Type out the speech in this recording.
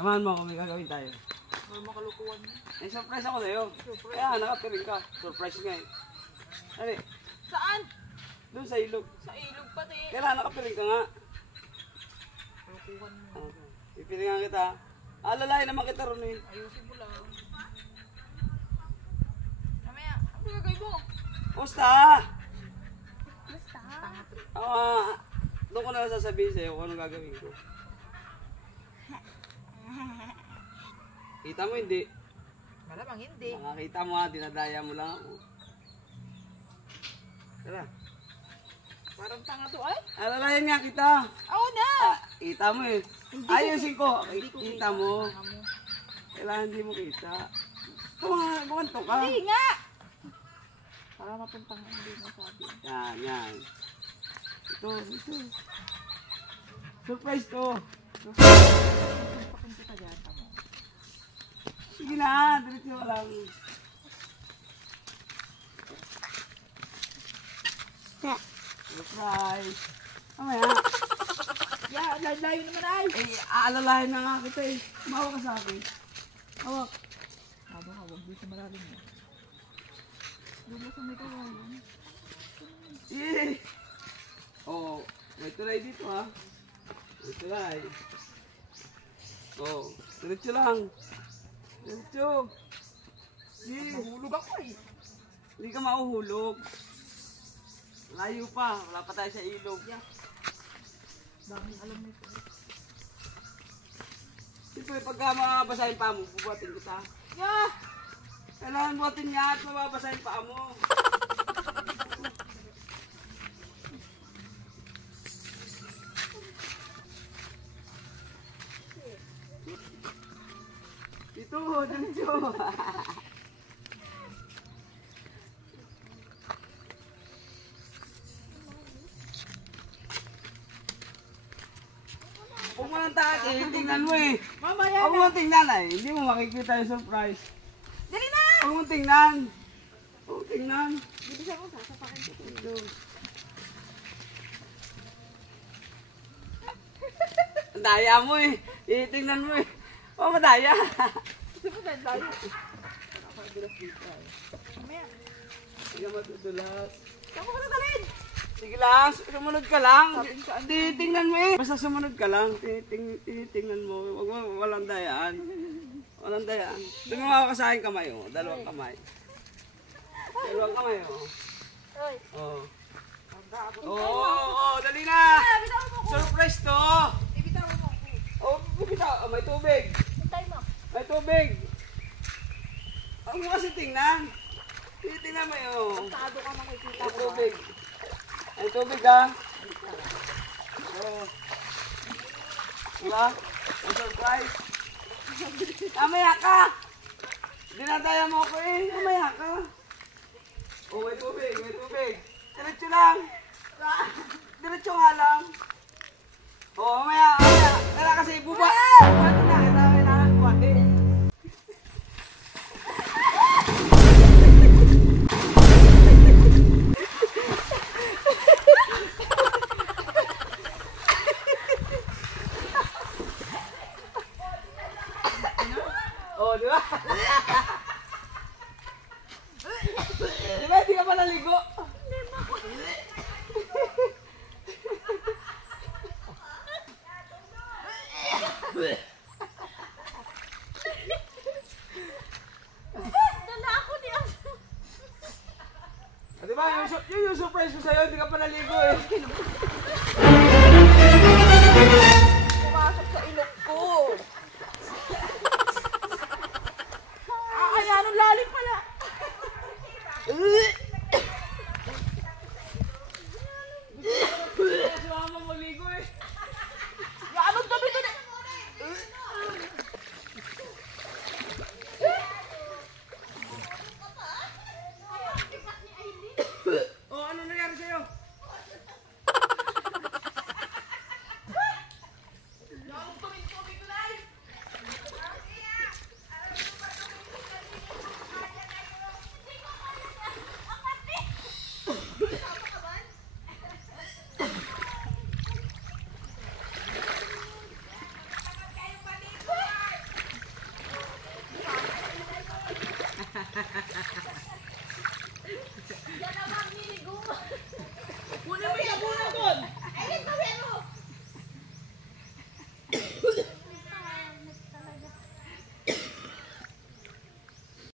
Samahan mo ako, may gagawin tayo. May makalukuhan mo. Eh, surprise ako sa'yo. Kaya nakapiring ka. Surprise nga eh. Ano eh? Saan? Doon sa ilog. Sa ilog pati. Kailangan nakapiring ka nga. Kalukuhan mo. Pipiringan kita. Alalahin naman kita ron eh. Ayusin mo lang. Mamaya, ano gagawin mo? Basta! Doon ko na lang sasabihin sa'yo kung anong gagawin ko. Kita mo hindi? Malamang hindi. Nakakita mo ha, dinadaya mo lang ako. Tara. Parang tanga to ay. Alalayan nga kita. Oo na. Kita mo eh. Ayusin ko. Kita mo. Kailangan hindi mo kita. Bukanto ka. Hindi nga. Para mapuntang hindi mo sabi. Yan, yan. Ito. Surprise to. Pakin kita dyan, tamo. Sige na, diretso mo lang. Surprise. Mamaya. Yeah, layo naman ay. Eh, aalalahin na nga kita eh. Mawa ka sa akin. Hawak. Habang hawag dito malalim mo. Doon mo sa may kawalan. Eh. Oh, may tulay dito ha. May tulay. Oh, diretso lang. Diretso. Nahulog ako eh. Hindi ka mauhulog. Layo pa. Wala pa tayo sa ilog. Yeah. Daming alam nito. Siyempre, pagka mababasahin pa mo, bubuhatin kita. Yeah! Kailangan buhatin niya at mababasahin pa mo. Dito, dito. Huwag mo lang taas eh, tingnan mo eh. Mamaya Huwag mo tingnan ay, hindi mo makikita yung surprise. Dali na! Huwag mo tingnan. Huwag mo tingnan. Bilisan ko, sasapakin ko. Ito. Ang daya mo eh. Itingnan mo eh. Oh, madaya. Gusto mo dahil tayo. Nakakadulas dito ay. Mamaya. Hindi ka matutulas. Saan ko dalhin? Sige lang, sumunod ka lang. Titingnan mo eh. Basta sumunod ka lang. Titingnan mo. Huwag mo, walang dayaan. Walang dayaan. Tumawa ka sa akin kamay oh. Dalawang kamay. Dalawang kamay oh. Oy. Oh. Handa ako. Oh, dali na. Bitawan mo ko. Surprise to. Ibitawan mo ko. Oh, bibitaw. Oh, may tubig. Hintay mo. May tubig. Huwag mo kasi tingnan. Titingnan mo yun. Tado ka makikita May ko. tubig. May tubig ha. Oh. Diba? May surprise. Mamaya ka. Dinadaya mo ako eh. Mamaya ka. Oh, may tubig. May tubig. Diretso lang. Diretso nga lang. Oh, mamaya. Kailangan kasi buba. Buhatin na. Kailangan buhatin. Oh, di ba? Di ba, hindi ka pa naligo? Dala ako ni Aso. Di ba, yung surprise ko sa'yo, hindi ka pa naligo eh.